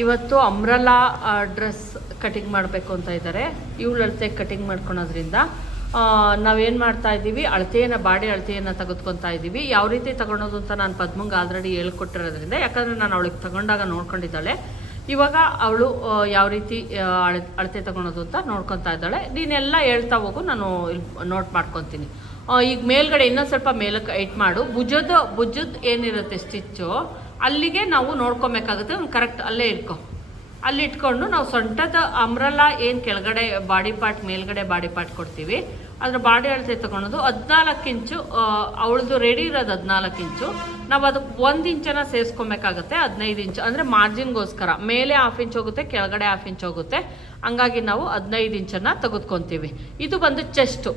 ಇವತ್ತು ಅಮ್ರಲಾ dress cutting ಮಾಡಬೇಕು ಅಂತ ಇದ್ದಾರೆ ಇವಳು ಅಳತೆ ಕಟಿಂಗ್ ಮಾಡ್ಕೊಳೋದ್ರಿಂದ. ನಾವೇನು ಮಾಡ್ತಾ ಇದ್ದೀವಿ? ಅಳತೆಯನ್ನು, ಬಾಡಿ ಅಳತೆಯನ್ನು ತೆಗೆದುಕೊತಾ ಇದ್ದೀವಿ. ಯಾವ ರೀತಿ ತಗೊಳೋದು ಅಂತ ನಾನು ಪದ್ಮಂಗೆ ಆಲ್ರೆಡಿ ಹೇಳ್ಕೊಟ್ಟಿರೋದ್ರಿಂದ, ಯಾಕಂದರೆ ನಾನು ಅವಳಿಗೆ ತಗೊಂಡಾಗ ನೋಡ್ಕೊಂಡಿದ್ದಾಳೆ. ಇವಾಗ ಅವಳು ಯಾವ ರೀತಿ ಅಳ, ಅಳತೆ ತಗೊಳೋದು ಅಂತ ನೋಡ್ಕೊತಾ ಇದ್ದಾಳೆ. ನೀನೆಲ್ಲ ಹೇಳ್ತಾ ಹೋಗು, ನಾನು ನೋಟ್ ಮಾಡ್ಕೊತೀನಿ. ಈಗ ಮೇಲ್ಗಡೆ ಇನ್ನೊಂದು ಸ್ವಲ್ಪ ಮೇಲಕ್ಕೆ ಐಟ್ ಮಾಡು. ಭುಜದ ಭುಜದ ಏನಿರುತ್ತೆ ಸ್ಟಿಚ್ಚು ಅಲ್ಲಿಗೆ ನಾವು ನೋಡ್ಕೊಬೇಕಾಗುತ್ತೆ. ಒಂದು ಕರೆಕ್ಟ್ ಅಲ್ಲೇ ಇಟ್ಕೊ. ಅಲ್ಲಿ ಇಟ್ಕೊಂಡು ನಾವು ಸೊಂಟದ ಅಮ್ರಲ್ಲ ಏನು ಕೆಳಗಡೆ ಬಾಡಿ ಪಾರ್ಟ್ ಮೇಲ್ಗಡೆ ಬಾಡಿ ಪಾರ್ಟ್ ಕೊಡ್ತೀವಿ. ಅದ್ರ ಬಾಡಿ ಅಳತೆ ತಗೊಳೋದು ಹದಿನಾಲ್ಕು ಇಂಚು ಅವಳದು ರೆಡಿ ಇರೋದು ಹದಿನಾಲ್ಕು ಇಂಚು. ನಾವು ಅದಕ್ಕೆ ಒಂದು ಇಂಚನ ಸೇರಿಸ್ಕೊಬೇಕಾಗುತ್ತೆ, ಹದಿನೈದು ಇಂಚು. ಅಂದರೆ ಮಾರ್ಜಿನ್ಗೋಸ್ಕರ. ಮೇಲೆ ಹಾಫ್ ಇಂಚ್ ಹೋಗುತ್ತೆ, ಕೆಳಗಡೆ ಹಾಫ್ ಇಂಚ್ ಹೋಗುತ್ತೆ. ಹಂಗಾಗಿ ನಾವು ಹದಿನೈದು ಇಂಚನ್ನು ತೆಗೆದುಕೊತೀವಿ. ಇದು ಬಂದು ಚೆಸ್ಟು.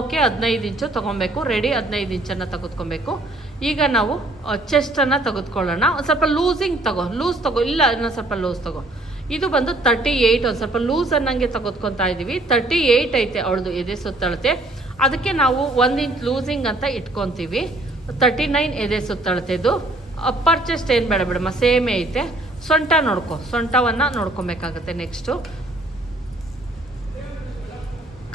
ಓಕೆ, ಹದಿನೈದು ಇಂಚು ತೊಗೊಬೇಕು. ರೆಡಿ, ಹದಿನೈದು ಇಂಚನ್ನು ತೆಗೆದುಕೊಬೇಕು. ಈಗ ನಾವು ಚೆಸ್ಟನ್ನು ತೆಗೆದುಕೊಳ್ಳೋಣ. ಒಂದು ಸ್ವಲ್ಪ ಲೂಸಿಂಗ್ ತಗೋ. ಲೂಸ್ ತಗೋ. ಇಲ್ಲ, ಇನ್ನೊಂದು ಸ್ವಲ್ಪ ಲೂಸ್ ತಗೋ. ಇದು ಬಂದು ತರ್ಟಿ ಏಯ್ಟ್ ಒಂದು ಸ್ವಲ್ಪ ಲೂಸ್ ಅನ್ನಂಗೆ ತೆಗೆದುಕೊತಾ ಇದ್ದೀವಿ ತರ್ಟಿ ಏಯ್ಟ್ ಐತೆ ಅವಳದು ಎದೆ ಸುತ್ತಳತೆ. ಅದಕ್ಕೆ ನಾವು ಒಂದು ಇಂಚ್ ಲೂಸಿಂಗ್ ಅಂತ ಇಟ್ಕೊತೀವಿ. ತರ್ಟಿ ನೈನ್ ಎದೆ ಸುತ್ತಳತೆದು. ಅಪ್ಪರ್ ಚೆಸ್ಟ್ ಏನು ಬೇಡ ಬಿಡಮ್ಮ, ಸೇಮೇ ಐತೆ. ಸೊಂಟ ನೋಡ್ಕೊ, ಸೊಂಟವನ್ನು ನೋಡ್ಕೊಬೇಕಾಗತ್ತೆ ನೆಕ್ಸ್ಟು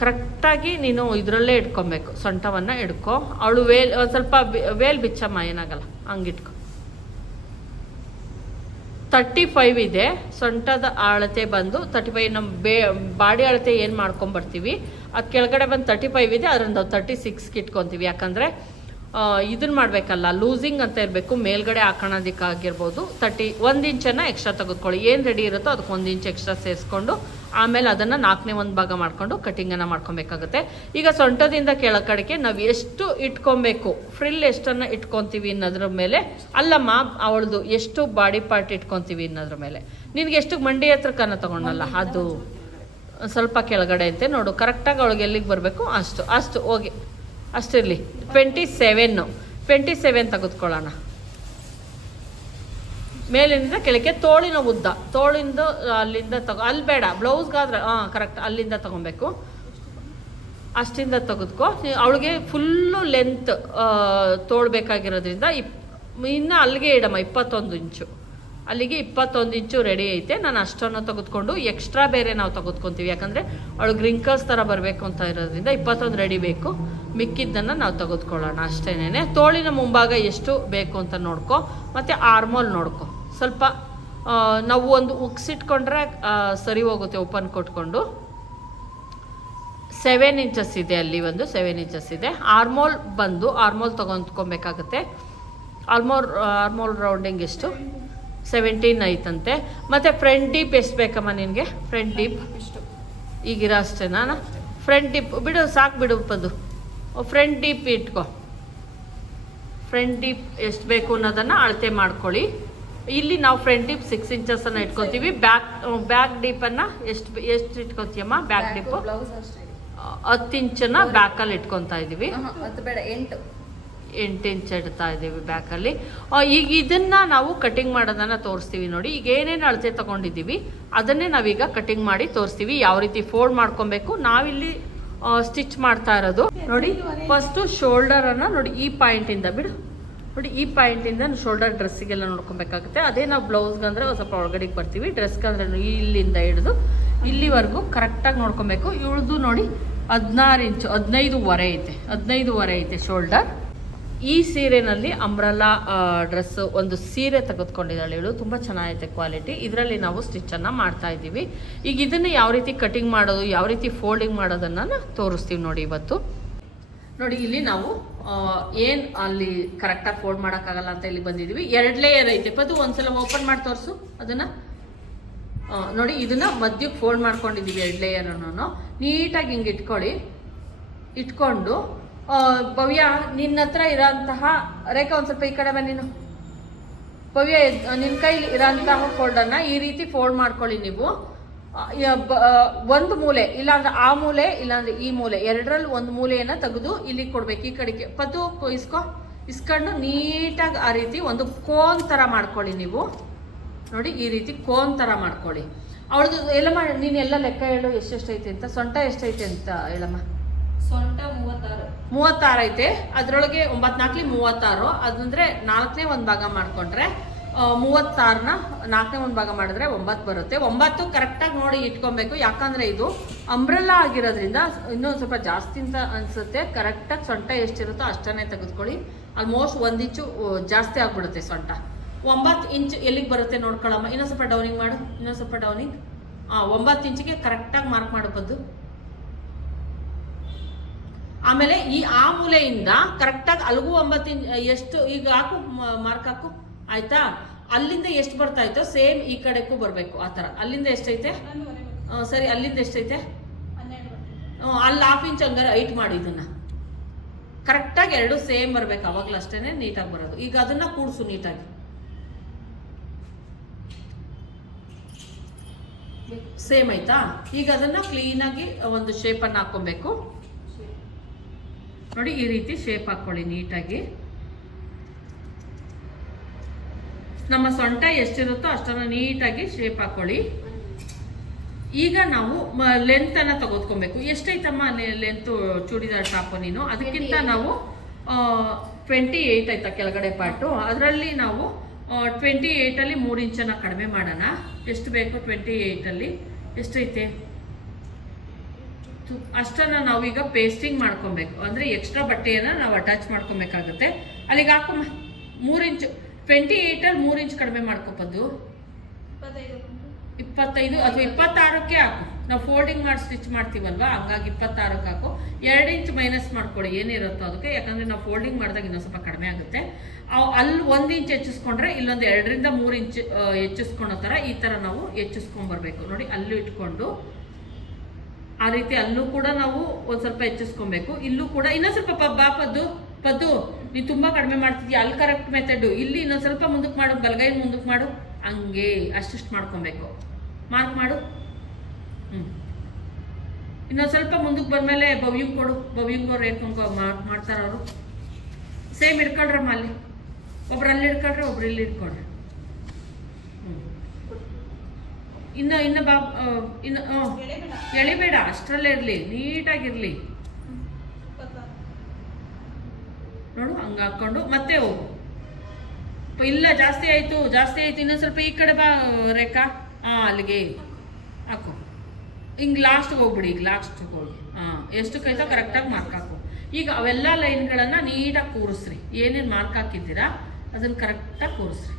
ಕರೆಕ್ಟಾಗಿ ನೀನು ಇದರಲ್ಲೇ ಇಟ್ಕೊಬೇಕು, ಸೊಂಟವನ್ನು ಇಡ್ಕೊ. ಅವಳು ವೇಲ್ ಸ್ವಲ್ಪ ವೇಲ್ ಬಿಚ್ಚಮ್ಮ, ಏನಾಗಲ್ಲ, ಹಂಗಿಟ್ಕೊ. ತರ್ಟಿ ಫೈವ್ ಇದೆ. ಸೊಂಟದ ಅಳತೆ ಬಂದು ತರ್ಟಿ ಫೈವ್ ನಮ್ಮ ಬೇ, ಬಾಡಿ ಅಳತೆ ಏನು ಮಾಡ್ಕೊಂಬರ್ತೀವಿ ಅದು ಕೆಳಗಡೆ ಬಂದು ತರ್ಟಿ ಫೈವ್ ಇದೆ, ಅದರಿಂದ ತರ್ಟಿ ಸಿಕ್ಸ್ಗೆ ಇಟ್ಕೊತೀವಿ. ಯಾಕಂದರೆ ಇದನ್ನ ಮಾಡಬೇಕಲ್ಲ ಲೂಸಿಂಗ್ ಅಂತ ಇರಬೇಕು ಮೇಲ್ಗಡೆ ಹಾಕೋಣೋದಕ್ಕಾಗಿರ್ಬೋದು ತರ್ಟಿ ಒಂದು ಇಂಚನ್ನು ಎಕ್ಸ್ಟ್ರಾ ತೆಗೆದುಕೊಳ್ಳಿ. ಏನು ರೆಡಿ ಇರುತ್ತೋ ಅದಕ್ಕೆ ಒಂದು ಇಂಚ್ ಎಕ್ಸ್ಟ್ರಾ ಸೇರಿಸ್ಕೊಂಡು ಆಮೇಲೆ ಅದನ್ನು ನಾಲ್ಕನೇ ಒಂದು ಭಾಗ ಮಾಡಿಕೊಂಡು ಕಟಿಂಗನ್ನು ಮಾಡ್ಕೊಬೇಕಾಗುತ್ತೆ. ಈಗ ಸೊಂಟದಿಂದ ಕೆಳಕಡೆಗೆ ನಾವು ಎಷ್ಟು ಇಟ್ಕೊಬೇಕು ಫ್ರಿಲ್ ಎಷ್ಟನ್ನು ಇಟ್ಕೊತೀವಿ ಅನ್ನೋದ್ರ ಮೇಲೆ ಅಲ್ಲಮ್ಮ ಅವಳದು ಎಷ್ಟು ಬಾಡಿ ಪಾರ್ಟ್ ಇಟ್ಕೊತೀವಿ ಅನ್ನೋದ್ರ ಮೇಲೆ. ನಿನಗೆ ಎಷ್ಟು ಮಂಡಿ ಹತ್ರ ತೊಗೊಂಡಲ್ಲ? ತಗೊಂಡಲ್ಲ ಅದು ಸ್ವಲ್ಪ ಕೆಳಗಡೆ ಅಂತೆ ನೋಡು ಕರೆಕ್ಟಾಗಿ ಅವಳಿಗೆ ಎಲ್ಲಿಗೆ ಬರಬೇಕು? ಅಷ್ಟು ಅಷ್ಟು ಹೋಗಿ. ಅಷ್ಟಿರಲಿ ಟ್ವೆಂಟಿ ಸೆವೆನ್ನು ಟ್ವೆಂಟಿ ಸೆವೆನ್ ತೆಗೆದುಕೊಳ್ಳೋಣ. ಮೇಲಿಂದ ಕೆಳಕ್ಕೆ ತೋಳಿನ ಉದ್ದ. ತೋಳಿಂದ ಅಲ್ಲಿಂದ ತಗೋ ಅಲ್ಲಿ ಬೇಡ. ಬ್ಲೌಸ್ಗಾದ್ರೆ ಹಾಂ ಕರೆಕ್ಟ್ ಅಲ್ಲಿಂದ ತಗೊಬೇಕು. ಅಷ್ಟಿಂದ ತೆಗೆದುಕೋ. ಅವಳಿಗೆ ಫುಲ್ಲು ಲೆಂತ್ ತೋಳ್ಬೇಕಾಗಿರೋದ್ರಿಂದ ಇಪ್, ಇನ್ನು ಅಲ್ಲಿಗೆ ಇಡಮ್ಮ, ಇಪ್ಪತ್ತೊಂದು ಇಂಚು. ಅಲ್ಲಿಗೆ ಇಪ್ಪತ್ತೊಂದು ಇಂಚು ರೆಡಿ ಐತೆ. ನಾನು ಅಷ್ಟನ್ನು ತೆಗೆದುಕೊಂಡು ಎಕ್ಸ್ಟ್ರಾ ಬೇರೆ ನಾವು ತೆಗೆದುಕೊಂತೀವಿ. ಯಾಕಂದರೆ ಅವಳು ರಿಂಕಲ್ಸ್ ಥರ ಬರಬೇಕು ಅಂತ ಇರೋದ್ರಿಂದ ಇಪ್ಪತ್ತೊಂದು ರೆಡಿ ಬೇಕು. ಮಿಕ್ಕಿದ್ದನ್ನು ನಾವು ತೆಗೆದುಕೊಳ್ಳೋಣ ಅಷ್ಟೇನೆ ತೋಳಿನ ಮುಂಭಾಗ ಎಷ್ಟು ಬೇಕು ಅಂತ ನೋಡ್ಕೊ, ಮತ್ತು ಆರ್ಮೋಲ್ ನೋಡ್ಕೊ. ಸ್ವಲ್ಪ ನಾವು ಒಂದು ಉಕ್ಸಿಟ್ಕೊಂಡ್ರೆ ಸರಿ ಹೋಗುತ್ತೆ ಓಪನ್ ಕೊಟ್ಕೊಂಡು. ಸೆವೆನ್ ಇಂಚಸ್ ಇದೆ ಅಲ್ಲಿ ಒಂದು ಸೆವೆನ್ ಇಂಚಸ್ ಇದೆ. ಆರ್ಮೋಲ್ ಬಂದು ಆರ್ಮೋಲ್ ತೊಗೊಂಡ್ಕೊಬೇಕಾಗತ್ತೆ. ಆಲ್ಮೋಲ್ ಆರ್ಮೋಲ್ ರೌಂಡಿಂಗ್ ಎಷ್ಟು? ಸೆವೆಂಟೀನ್ ಐತಂತೆ. ಮತ್ತು ಫ್ರಂಟ್ ಡೀಪ್ ಎಷ್ಟು ಬೇಕಮ್ಮ ನಿನಗೆ? ಫ್ರಂಟ್ ಡೀಪ್ ಈಗಿರೋ ಅಷ್ಟೇನಾ? ಫ್ರಂಟ್ ಡಿಪ್ ಬಿಡು, ಸಾಕು ಬಿಡು ಪದು ಫ್ರಂಟ್ ಡೀಪ್ ಇಟ್ಕೊ. ಫ್ರಂಟ್ ಡೀಪ್ ಎಷ್ಟು ಬೇಕು ಅನ್ನೋದನ್ನು ಅಳತೆ ಮಾಡ್ಕೊಳ್ಳಿ. ಇಲ್ಲಿ ನಾವು ಫ್ರಂಟ್ ಡೀಪ್ ಸಿಕ್ಸ್ ಇಂಚಸನ್ನು ಇಟ್ಕೊತೀವಿ. ಬ್ಯಾಕ್ ಬ್ಯಾಕ್ ಡೀಪನ್ನು ಎಷ್ಟು ಎಷ್ಟು ಇಟ್ಕೊತೀಯಮ್ಮ? ಬ್ಯಾಕ್ ಡೀಪು ಹತ್ತು ಇಂಚನ್ನ ಬ್ಯಾಕಲ್ಲಿ ಇಟ್ಕೊತಾ ಇದ್ದೀವಿ ಎಂಟು. ಎಂಟು ಇಂಚ್ ಇಡ್ತಾ ಇದ್ದೀವಿ ಬ್ಯಾಕಲ್ಲಿ ಈಗ ಇದನ್ನ ನಾವು ಕಟಿಂಗ್ ಮಾಡೋದನ್ನ ತೋರಿಸ್ತೀವಿ ನೋಡಿ. ಈಗ ಏನೇನು ಅಳತೆ ತಗೊಂಡಿದ್ದೀವಿ ಅದನ್ನೇ ನಾವೀಗ ಕಟಿಂಗ್ ಮಾಡಿ ತೋರಿಸ್ತೀವಿ. ಯಾವ ರೀತಿ ಫೋಲ್ಡ್ ಮಾಡ್ಕೊಬೇಕು. ನಾವಿಲ್ಲಿ ಸ್ಟಿಚ್ ಮಾಡ್ತಾ ಇರೋದು. ನೋಡಿ ಫಸ್ಟು ಶೋಲ್ಡರನ್ನು ನೋಡಿ, ಈ ಪಾಯಿಂಟಿಂದ ಬಿಡು. ನೋಡಿ, ಈ ಪಾಯಿಂಟಿಂದ ಶೋಲ್ಡರ್ ಡ್ರೆಸ್ಸಿಗೆಲ್ಲ ನೋಡ್ಕೊಬೇಕಾಗುತ್ತೆ. ಅದೇ ನಾವು ಬ್ಲೌಸ್ಗಂದ್ರೆ ಸ್ವಲ್ಪ ಒಳಗಡೆಗೆ ಬರ್ತೀವಿ. ಡ್ರೆಸ್ಗಂದ್ರೆ ಇಲ್ಲಿಂದ ಹಿಡಿದು ಇಲ್ಲಿವರೆಗೂ ಕರೆಕ್ಟಾಗಿ ನೋಡ್ಕೊಬೇಕು. ಇವಳದು ನೋಡಿ, ಹದಿನಾರು ಇಂಚು ಹದಿನೈದುವರೆ ಐತೆ. ಹದಿನೈದುವರೆ ಐತೆ ಶೋಲ್ಡರ್ ಈ ಸೀರೆನಲ್ಲಿ ಅಂಬ್ರಲಾ ಡ್ರೆಸ್ ಒಂದು ಸೀರೆ ತೆಗೆದುಕೊಂಡಿದ್ದಾಳೆ ಇವಳು ತುಂಬ ಚೆನ್ನಾಗೈತೆ ಕ್ವಾಲಿಟಿ ಇದರಲ್ಲಿ ನಾವು ಸ್ಟಿಚ್ಚನ್ನು ಮಾಡ್ತಾ ಇದ್ದೀವಿ. ಈಗ ಇದನ್ನು ಯಾವ ರೀತಿ ಕಟಿಂಗ್ ಮಾಡೋದು, ಯಾವ ರೀತಿ ಫೋಲ್ಡಿಂಗ್ ಮಾಡೋದನ್ನು ತೋರಿಸ್ತೀವಿ ನೋಡಿ ಇವತ್ತು. ನೋಡಿ, ಇಲ್ಲಿ ನಾವು ಏನು ಅಲ್ಲಿ ಕರೆಕ್ಟಾಗಿ ಫೋಲ್ಡ್ ಮಾಡೋಕ್ಕಾಗಲ್ಲ ಅಂತ ಇಲ್ಲಿ ಬಂದಿದ್ದೀವಿ. ಎರಡು ಲೇಯರ್ ಐತೆ. ಪದು ಒಂದ್ಸಲ ಓಪನ್ ಮಾಡಿ ತೋರಿಸು ಅದನ್ನು. ನೋಡಿ, ಇದನ್ನ ಮಧ್ಯಕ್ಕೆ ಫೋಲ್ಡ್ ಮಾಡ್ಕೊಂಡಿದ್ದೀವಿ ಎರಡು ಲೇಯರನ್ನು ನೀಟಾಗಿ ಹಿಂಗೆ ಇಟ್ಕೊಳ್ಳಿ. ಇಟ್ಕೊಂಡು ಭವ್ಯ, ನಿನ್ನ ಹತ್ರ ಇರೋಂತಹ ರೇಖಾ ಒಂದು ಸ್ವಲ್ಪ ಈ ಕಡೆ ಬನ್ನಿ. ನೀನು ಭವ್ಯ, ನಿನ್ ನಿನ್ನ ಕೈಲಿ ಇರೋಂತಹ ಫೋಲ್ಡನ್ನು ಈ ರೀತಿ ಫೋಲ್ಡ್ ಮಾಡ್ಕೊಳ್ಳಿ ನೀವು. ಒಂದು ಮೂಲೆ, ಇಲ್ಲಾಂದ್ರೆ ಆ ಮೂಲೆ, ಇಲ್ಲಾಂದ್ರೆ ಈ ಮೂಲೆ, ಎರಡರಲ್ಲಿ ಒಂದು ಮೂಲೆಯನ್ನು ತೆಗೆದು ಇಲ್ಲಿ ಕೊಡ್ಬೇಕು ಈ ಕಡೆಗೆ. ಪತು ಇಸ್ಕೊ ಇಸ್ಕೊಂಡು ನೀಟಾಗಿ ಆ ರೀತಿ ಒಂದು ಕೋನ್ ಥರ ಮಾಡ್ಕೊಳ್ಳಿ ನೀವು. ನೋಡಿ, ಈ ರೀತಿ ಕೋನ್ ಥರ ಮಾಡ್ಕೊಳ್ಳಿ. ಅವಳದು ಎಲ್ಲ ಮಾಡಿ ನೀನು ಎಲ್ಲ ಲೆಕ್ಕ ಹೇಳು, ಎಷ್ಟೆಷ್ಟೈತೆ ಅಂತ, ಸೊಂಟ ಎಷ್ಟೈತೆ ಅಂತ ಹೇಳಮ್ಮ. ಸೊಂಟ ಮೂವತ್ತಾರು. ಐತೆ. ಅದರೊಳಗೆ ಒಂಬತ್ನಾಲ್ಕಲಿ ಮೂವತ್ತಾರು. ಅದಂದ್ರೆ ನಾಲ್ಕನೇ ಒಂದು ಭಾಗ ಮಾಡ್ಕೊಂಡ್ರೆ ಮೂವತ್ತಾರನ್ನ ನಾಲ್ಕನೇ ಒಂದು ಭಾಗ ಮಾಡಿದ್ರೆ ಒಂಬತ್ತು ಬರುತ್ತೆ. ಒಂಬತ್ತು ಕರೆಕ್ಟಾಗಿ ನೋಡಿ ಇಟ್ಕೊಬೇಕು. ಯಾಕಂದರೆ ಇದು ಅಂಬ್ರೆಲ್ಲ ಆಗಿರೋದ್ರಿಂದ ಇನ್ನೊಂದು ಸ್ವಲ್ಪ ಜಾಸ್ತಿ ಅಂತ ಅನಿಸುತ್ತೆ. ಕರೆಕ್ಟಾಗಿ ಸೊಂಟ ಎಷ್ಟಿರುತ್ತೋ ಅಷ್ಟನ್ನೇ ತೆಗೆದುಕೊಳ್ಳಿ. ಆಲ್ಮೋಸ್ಟ್ ಒಂದು ಇಂಚು ಜಾಸ್ತಿ ಆಗಿಬಿಡುತ್ತೆ ಸೊಂಟ. ಒಂಬತ್ತು ಇಂಚ್ ಎಲ್ಲಿಗೆ ಬರುತ್ತೆ ನೋಡ್ಕೊಳ್ಳಮ್ಮ ಇನ್ನೊಂದು ಸ್ವಲ್ಪ ಡೌನಿಂಗ್ ಮಾಡು. ಇನ್ನೊಂದು ಸ್ವಲ್ಪ ಡೌನಿಂಗ್ ಹಾಂ ಒಂಬತ್ತು ಇಂಚಿಗೆ ಕರೆಕ್ಟಾಗಿ ಮಾರ್ಕ್ ಮಾಡಬಹುದು ಆಮೇಲೆ ಈ ಆ ಮೂಲೆಯಿಂದ ಕರೆಕ್ಟಾಗಿ ಅಲ್ಗೂ ಒಂಬತ್ತು ಎಷ್ಟು ಈಗ ಹಾಕು ಮಾರ್ಕ್ ಹಾಕು ಆಯ್ತಾ? ಅಲ್ಲಿಂದ ಎಷ್ಟು ಬರ್ತಾ ಇತ್ತೋ ಸೇಮ್ ಈ ಕಡೆಗೂ ಬರಬೇಕು ಆ ಥರ. ಅಲ್ಲಿಂದ ಎಷ್ಟೈತೆ? ಸರಿ ಅಲ್ಲಿಂದ ಎಷ್ಟೈತೆ? ಹ್ಞೂ ಅಲ್ಲಿ ಹಾಫ್ ಇಂಚ್ ಹಂಗಾರೆ ಹೈಟ್ ಮಾಡಿ ಇದನ್ನ. ಕರೆಕ್ಟಾಗಿ ಎರಡು ಸೇಮ್ ಬರಬೇಕು ಅವಾಗಲೂ ಅಷ್ಟೇ ನೀಟಾಗಿ ಬರೋದು. ಈಗ ಅದನ್ನ ಕೂಡಿಸು ನೀಟಾಗಿ. ಸೇಮ್ ಆಯ್ತಾ? ಈಗ ಅದನ್ನ ಕ್ಲೀನಾಗಿ ಒಂದು ಶೇಪನ್ನು ಹಾಕೊಬೇಕು ನೋಡಿ ಈ ರೀತಿ ಶೇಪ್ ಹಾಕೊಳ್ಳಿ ನೀಟಾಗಿ. ನಮ್ಮ ಸೊಂಟ ಎಷ್ಟಿರುತ್ತೋ ಅಷ್ಟನ್ನು ನೀಟಾಗಿ ಶೇಪ್ ಹಾಕೊಳ್ಳಿ. ಈಗ ನಾವು ಲೆಂತ್ ಅನ್ನ ತೆಗೆದುಕೊಬೇಕು. ಎಷ್ಟೈತಮ್ಮ ಲೆಂತ್ ಚೂಡಿದಾರ್ ಟಾಪ್ ನೀನು? ಅದಕ್ಕಿಂತ ನಾವು ಟ್ವೆಂಟಿ ಏಯ್ಟ್ ಆಯ್ತಾ ಕೆಳಗಡೆ ಪಾರ್ಟು ಅದರಲ್ಲಿ ನಾವು ಟ್ವೆಂಟಿ ಏಯ್ಟಲ್ಲಿ ಮೂರು ಇಂಚನ್ನ ಕಡಿಮೆ ಮಾಡೋಣ. ಎಷ್ಟು ಬೇಕು ಟ್ವೆಂಟಿ ಏಯ್ಟಲ್ಲಿ ಎಷ್ಟೈತೆ ಅಷ್ಟನ್ನ ನಾವೀಗ ಪೇಸ್ಟಿಂಗ್ ಮಾಡ್ಕೊಬೇಕು. ಅಂದರೆ ಎಕ್ಸ್ಟ್ರಾ ಬಟ್ಟೆಯನ್ನು ನಾವು ಅಟ್ಯಾಚ್ ಮಾಡ್ಕೊಬೇಕಾಗುತ್ತೆ. ಅಲ್ಲಿಗೆ ಹಾಕೊಮ್ಮ ಮೂರು ಇಂಚು ಟ್ವೆಂಟಿ ಏಯ್ಟಲ್ಲಿ ಮೂರು ಇಂಚ್ ಕಡಿಮೆ ಮಾಡ್ಕೊಬೋದು ಇಪ್ಪತ್ತೈದು ಅಥವಾ ಇಪ್ಪತ್ತಾರಕ್ಕೆ ಹಾಕು. ನಾವು ಫೋಲ್ಡಿಂಗ್ ಮಾಡಿ ಸ್ಟಿಚ್ ಮಾಡ್ತೀವಲ್ವಾ? ಹಂಗಾಗಿ ಇಪ್ಪತ್ತಾರಕ್ಕೆ ಹಾಕು. ಎರಡು ಇಂಚ್ ಮೈನಸ್ ಮಾಡ್ಕೊಳ್ಳಿ ಏನಿರುತ್ತೋ ಅದಕ್ಕೆ. ಯಾಕಂದರೆ ನಾವು ಫೋಲ್ಡಿಂಗ್ ಮಾಡಿದಾಗ ಇನ್ನೊಂದು ಸ್ವಲ್ಪ ಕಡಿಮೆ ಆಗುತ್ತೆ. ಅವ್- ಅಲ್ಲಿ ಒಂದು ಇಂಚ್ ಹೆಚ್ಚಿಸ್ಕೊಂಡ್ರೆ ಇಲ್ಲೊಂದು ಎರಡರಿಂದ ಮೂರು ಇಂಚ್ ಹೆಚ್ಚಿಸ್ಕೊಳೋ ಥರ ಈ ಥರ ನಾವು ಹೆಚ್ಚಿಸ್ಕೊಂಬರ್ಬೇಕು ನೋಡಿ ಅಲ್ಲೂ ಇಟ್ಕೊಂಡು ಆ ರೀತಿ ಅಲ್ಲೂ ಕೂಡ ನಾವು ಒಂದು ಸ್ವಲ್ಪ ಹೆಚ್ಚಿಸ್ಕೊಬೇಕು. ಇಲ್ಲೂ ಕೂಡ ಇನ್ನೊಂದು ಸ್ವಲ್ಪ ಬಾ, ಪದ್ದು ಪದ್ದು, ನೀ ತುಂಬಾ ಕಡಿಮೆ ಮಾಡ್ತಿದ್ಯಾ? ಅಲ್ಲಿ ಕರೆಕ್ಟ್ ಮೆಥಡು ಇಲ್ಲಿ ಇನ್ನೊಂದು ಸ್ವಲ್ಪ ಮುಂದಕ್ಕೆ ಮಾಡು, ಬಲಗೈ ಮುಂದಕ್ಕೆ ಮಾಡು. ಹಂಗೆ ಅಷ್ಟಿಷ್ಟು ಮಾಡ್ಕೊಬೇಕು. ಮಾರ್ಕ್ ಮಾಡು. ಹ್ಞೂ ಇನ್ನೊಂದು ಸ್ವಲ್ಪ ಮುಂದಕ್ಕೆ ಬಂದಮೇಲೆ ಬವ್ಯಂಗ್ ಕೊಡು. ಬವ್ಯಂಗ್ ಅವ್ರು ರೇಟ್ಕೊಂಡ್ ಮಾರ್ಕ್ ಮಾಡ್ತಾರ ಅವರು. ಸೇಮ್ ಇಟ್ಕೊಳ್ರಮ್ಮ ಅಲ್ಲಿ. ಒಬ್ರು ಅಲ್ಲಿ ಇಟ್ಕೊಳ್ರೆ ಒಬ್ರು ಇಲ್ಲಿ ಇಟ್ಕೊಳ್ರಿ ಹ್ಞೂ ಇನ್ನು ಇನ್ನು ಬಾ ಇನ್ನು ಎಳಿಬೇಡ, ಅಷ್ಟರಲ್ಲೇ ಇರಲಿ, ನೀಟಾಗಿರಲಿ. ನೋಡು, ಹಂಗೆ ಹಾಕ್ಕೊಂಡು, ಮತ್ತೆ ಹೋಗು. ಇಲ್ಲ, ಜಾಸ್ತಿ ಆಯಿತು ಜಾಸ್ತಿ ಆಯಿತು, ಇನ್ನೊಂದು ಸ್ವಲ್ಪ ಈ ಕಡೆ ಬಾ, ರೇಖಾ. ಹಾಂ ಅಲ್ಲಿಗೆ ಹಾಕು. ಹಿಂಗೆ ಲಾಸ್ಟ್ಗೆ ಹೋಗ್ಬಿಡಿ, ಈಗ ಲಾಸ್ಟ್ ಹೋಗಿ. ಹಾಂ ಎಷ್ಟು ಕೈತೋ ಕರೆಕ್ಟಾಗಿ ಮಾರ್ಕ್ ಹಾಕು. ಈಗ ಅವೆಲ್ಲ ಲೈನ್ಗಳನ್ನು ನೀಟಾಗಿ ಕೂರಿಸ್ರಿ. ಏನೇನು ಮಾರ್ಕ್ ಹಾಕಿದ್ದೀರಾ, ಅದನ್ನು ಕರೆಕ್ಟಾಗಿ ಕೂರಿಸ್ರಿ.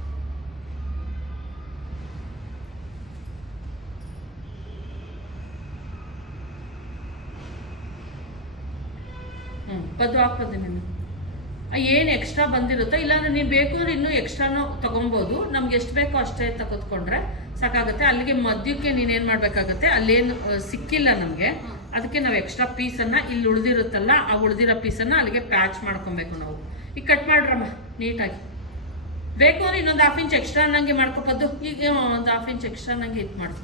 ಪದ್ದು ಹಾಕ್ಬೋದು ನೀನು ಏನು ಎಕ್ಸ್ಟ್ರಾ ಬಂದಿರುತ್ತೋ, ಇಲ್ಲಾಂದ್ರೆ ನೀವು ಬೇಕು ಅಂದ್ರೆ ಇನ್ನೂ ಎಕ್ಸ್ಟ್ರಾನು ತೊಗೊಬೋದು. ನಮ್ಗೆ ಎಷ್ಟು ಬೇಕೋ ಅಷ್ಟೇ ತೆಗೆದುಕೊಂಡ್ರೆ ಸಾಕಾಗುತ್ತೆ. ಅಲ್ಲಿಗೆ ಮಧ್ಯಕ್ಕೆ ನೀನೇನು ಮಾಡಬೇಕಾಗುತ್ತೆ? ಅಲ್ಲೇನು ಸಿಕ್ಕಿಲ್ಲ ನಮಗೆ. ಅದಕ್ಕೆ ನಾವು ಎಕ್ಸ್ಟ್ರಾ ಪೀಸನ್ನು ಇಲ್ಲಿ ಉಳಿದಿರುತ್ತಲ್ಲ, ಆ ಉಳಿದಿರೋ ಪೀಸನ್ನು ಅಲ್ಲಿಗೆ ಪ್ಯಾಚ್ ಮಾಡ್ಕೊಬೇಕು ನಾವು. ಈಗ ಕಟ್ ಮಾಡ್ರಮ್ಮ, ನೀಟಾಗಿ. ಬೇಕು ಅಂದ್ರೆ ಇನ್ನೊಂದು ಹಾಫ್ ಇಂಚ್ ಎಕ್ಸ್ಟ್ರಾ ನಂಗೆ ಮಾಡ್ಕೊಬೋದು ಈಗ ಒಂದು ಹಾಫ್ ಇಂಚ್ ಎಕ್ಸ್ಟ್ರಾ ಅನ್ನಂಗೆ ಇದು ಮಾಡು.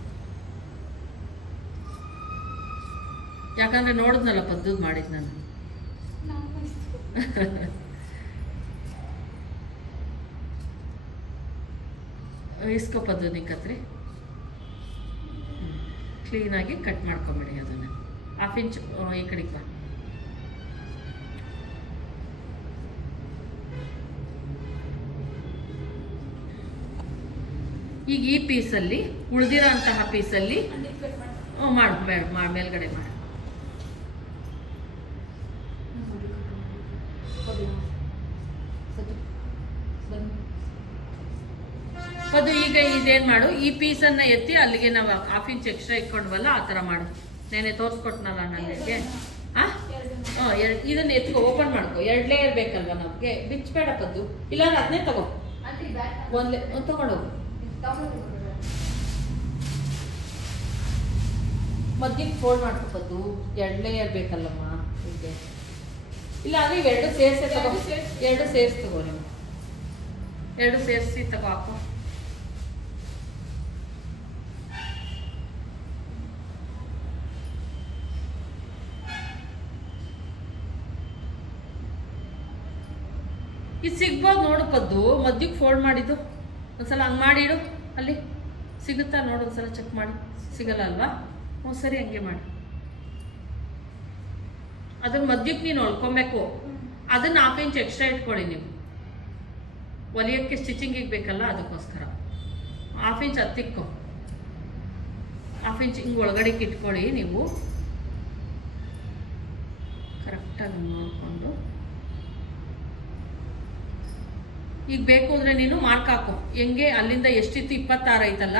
ಯಾಕಂದ್ರೆ ನೋಡಿದ್ನಲ್ಲ ಪದ್ದು ಮಾಡಿದ್ ನಾನು. ಇಸ್ಕೊಪದ್ದು ನೀ ಕತ್ರಿ ಕ್ಲೀನಾಗಿ ಕಟ್ ಮಾಡ್ಕೊಂಬಿಡಿ ಅದನ್ನು. ಹಾಫ್ ಇಂಚ್ ಈ ಕಡೆಗೆ ಬಾ. ಈಗ ಈ ಪೀಸಲ್ಲಿ ಉಳಿದಿರೋ ಅಂತಹ ಪೀಸಲ್ಲಿ ಮಾಡು ಮೇಲ್ಗಡೆ ಮಾಡು ಅದು ಈಗ ಇದೇನು ಮಾಡು? ಈ ಪೀಸನ್ನ ಎತ್ತಿ ಅಲ್ಲಿಗೆ ನಾವು ಹಾಫ್ ಇಂಚ್ ಎಕ್ಸ್ಟ್ರಾ ಇಟ್ಕೊಂಡ್ವಲ್ಲ ಆ ಥರ ಮಾಡು. ನೆನೆ ತೋರಿಸ್ಕೊಟ್ನಲ್ಲ ನನಗೆ ಹಾಂ ಹಾಂ ಎರಡು ಇದನ್ನ ಎತ್ಕೊ ಓಪನ್ ಮಾಡ್ಕೊ. ಎರಡು ಲೇಯರ್ ಬೇಕಲ್ವ ನಮಗೆ? ಬಿಚ್ಚಬೇಡ ಪದ್ದು ಇಲ್ಲಾಂದ್ರೆ ಅದನ್ನೇ ತಗೋ. ಒಂದು ಲೇ ಒಂದು ತಗೊಂಡೋಗು ಫೋಲ್ಡ್ ಮಾಡ್ಕೊಬೋದು ಎರಡು ಲೇಯರ್ ಬೇಕಲ್ಲಮ್ಮ ಹೀಗೆ ಇಲ್ಲ ಅಂದ್ರೆ ಇವೆರಡು ಸೇರಿಸಿ ತಗೋ. ಎರಡು ಸೇರಿಸಿ. ತಗೋ. ನೀವು ಎರಡು ಸೇರಿಸಿ ತಗೋ ಹಾಕು. ಇದು ಸಿಗ್ಬೋದು ನೋಡು ಪದ್ದು ಮಧ್ಯಕ್ಕೆ ಫೋಲ್ಡ್ ಮಾಡಿದ್ದು. ಒಂದ್ಸಲ ಹಂಗೆ ಮಾಡಿಡು, ಅಲ್ಲಿ. ಸಿಗುತ್ತಾ ನೋಡು, ಒಂದ್ಸಲ ಚೆಕ್ ಮಾಡಿ. ಸಿಗಲ್ಲ ಅಲ್ವಾ? ಹ್ಞೂ, ಸರಿ, ಹಂಗೆ ಮಾಡಿ. ಅದನ್ನ ಮಧ್ಯಕ್ಕೆ ನೀನು ಹೊಳ್ಕೊಬೇಕು. ಅದನ್ನು ಹಾಫ್ ಇಂಚ್ ಎಕ್ಸ್ಟ್ರಾ ಇಟ್ಕೊಳ್ಳಿ ನೀವು. ಒಲಿಯೋಕ್ಕೆ ಸ್ಟಿಚಿಂಗಿಗೆ ಬೇಕಲ್ಲ ಅದಕ್ಕೋಸ್ಕರ. ಹಾಫ್ ಇಂಚ್ ಹತ್ತಿಕ್ಕೋ ಹಾಫ್ ಇಂಚ್ ಹಿಂಗೆ ಒಳಗಡೆಗೆ ಇಟ್ಕೊಳ್ಳಿ ನೀವು. ಕರೆಕ್ಟಾಗಿ ನೋಡಿಕೊಂಡು. ಈಗ ಬೇಕು ಅಂದರೆ ನೀನು ಮಾರ್ಕ್ ಹಾಕು. ಹೆಂಗೆ? ಅಲ್ಲಿಂದ ಎಷ್ಟಿತ್ತು? ಇಪ್ಪತ್ತಾರು ಐತಲ್ಲ?